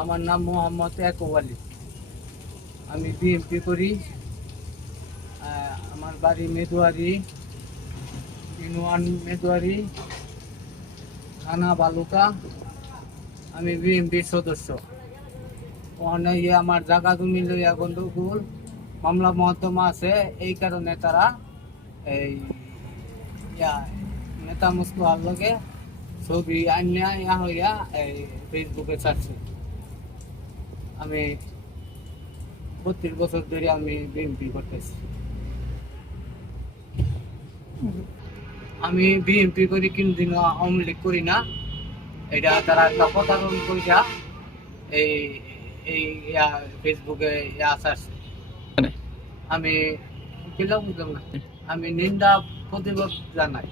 আমার নাম মোহাম্মদ আলী। আমি বিএমপি করি। আমার বাড়ি মেদুয়ারি ইউনিয়ন মেদুয়ারি, থানা বালুকা। আমি বিএমপির সদস্য। ইয়ে আমার জায়গা জমি লইয়া গন্ডগোল, মামলা মহত্তমা আছে, এই কারণে তারা এই নেতা মুস্তফার লগে ছবি আনিয়া ইয়া হইয়া এই ফেসবুকে ছাড়ছে। আমি বত্রিশ বছর ধরে আমি বিএনপি করতেছি। আমি বিএনপি করি কোনদিনও আওয়ামী লীগ করি না। এটা তারা একটা প্রতারণ কইরা এই এই ফেসবুকে ইয়া ছাড়ছে মানে? আমি আমি নিন্দা প্রতিবাদ জানাই।